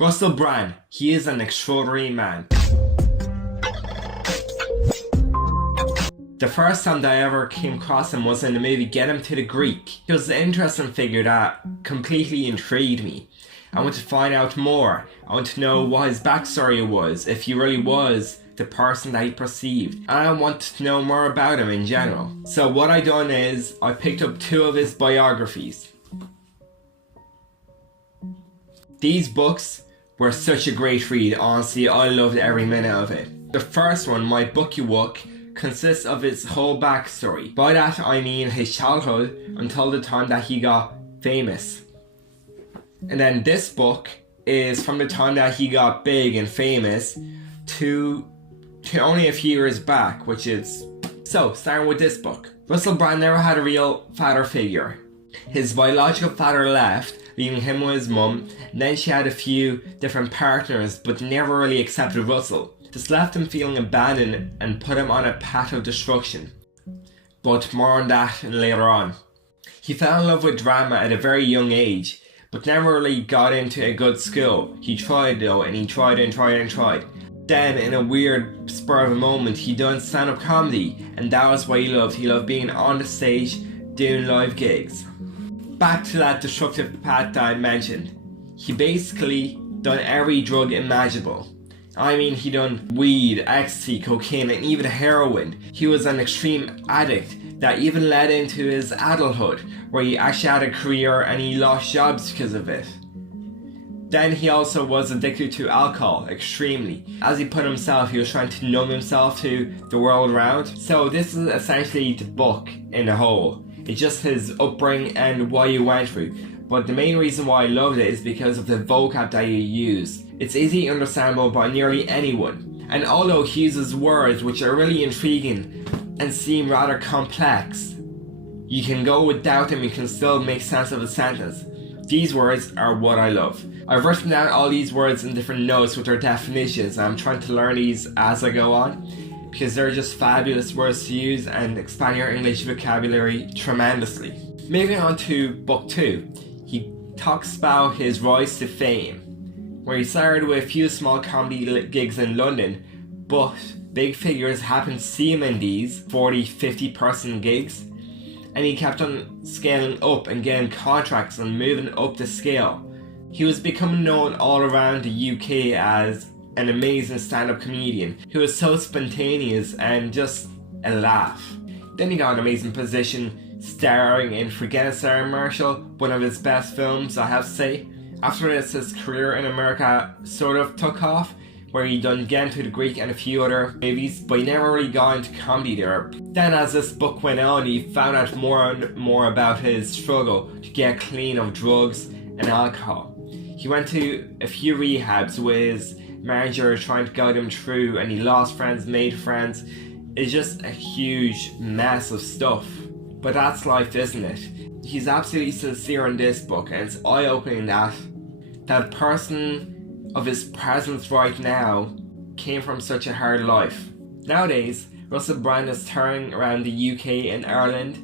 Russell Brand, he is an extraordinary man. The first time that I ever came across him was in the movie Get Him to the Greek. He was an interesting figure that completely intrigued me. I want to find out more. I want to know what his backstory was, if he really was the person that he perceived. And I want to know more about him in general. So what I done is, I picked up 2 of his biographies. These books were such a great read. Honestly, I loved every minute of it. The first one, My Book You Wook, consists of his whole backstory. By that I mean his childhood until the time that he got famous. And then this book is from the time that he got big and famous to only a few years back, which is... So, starting with this book. Russell Brand never had a real father figure. His biological father left, leaving him with his mum. Then she had a few different partners, but never really accepted Russell. This left him feeling abandoned and put him on a path of destruction. But more on that later on. He fell in love with drama at a very young age, but never really got into a good school. He tried though, and he tried and tried and tried. Then, in a weird spur of a moment, he done stand-up comedy, and that was what he loved. He loved being on the stage, doing live gigs. Back to that destructive path that I mentioned. He basically done every drug imaginable. I mean, he done weed, ecstasy, cocaine, and even heroin. He was an extreme addict that even led into his adulthood, where he actually had a career and he lost jobs because of it. Then he also was addicted to alcohol, extremely. As he put himself, he was trying to numb himself to the world around. So this is essentially the book in a whole. It's just his upbringing and what he went through. But the main reason why I loved it is because of the vocab that he used. It's easy understandable by nearly anyone. And although he uses words which are really intriguing and seem rather complex, you can go without them, you can still make sense of a sentence. These words are what I love. I've written down all these words in different notes with their definitions, and I'm trying to learn these as I go on, because they're just fabulous words to use and expand your English vocabulary tremendously. Moving on to book 2, he talks about his rise to fame, where he started with a few small comedy gigs in London, but big figures happened to see him in these 40-50 person gigs, and he kept on scaling up and getting contracts and moving up the scale. He was becoming known all around the UK as an amazing stand-up comedian who was so spontaneous and just a laugh. Then he got an amazing position starring in Forget a Star Marshall, one of his best films, I have to say. After this, his career in America sort of took off, where he done Get Into the Greek and a few other movies, but he never really got into comedy there. Then as this book went on, he found out more and more about his struggle to get clean of drugs and alcohol. He went to a few rehabs with his manager trying to guide him through, and he lost friends, made friends. It's just a huge mess of stuff. But that's life, isn't it? He's absolutely sincere in this book, and it's eye-opening that that person of his presence right now came from such a hard life. Nowadays, Russell Brand is touring around the UK and Ireland,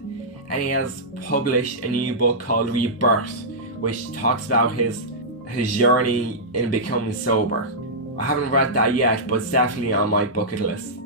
and he has published a new book called Rebirth, which talks about his journey in becoming sober. I haven't read that yet, but it's definitely on my bucket list.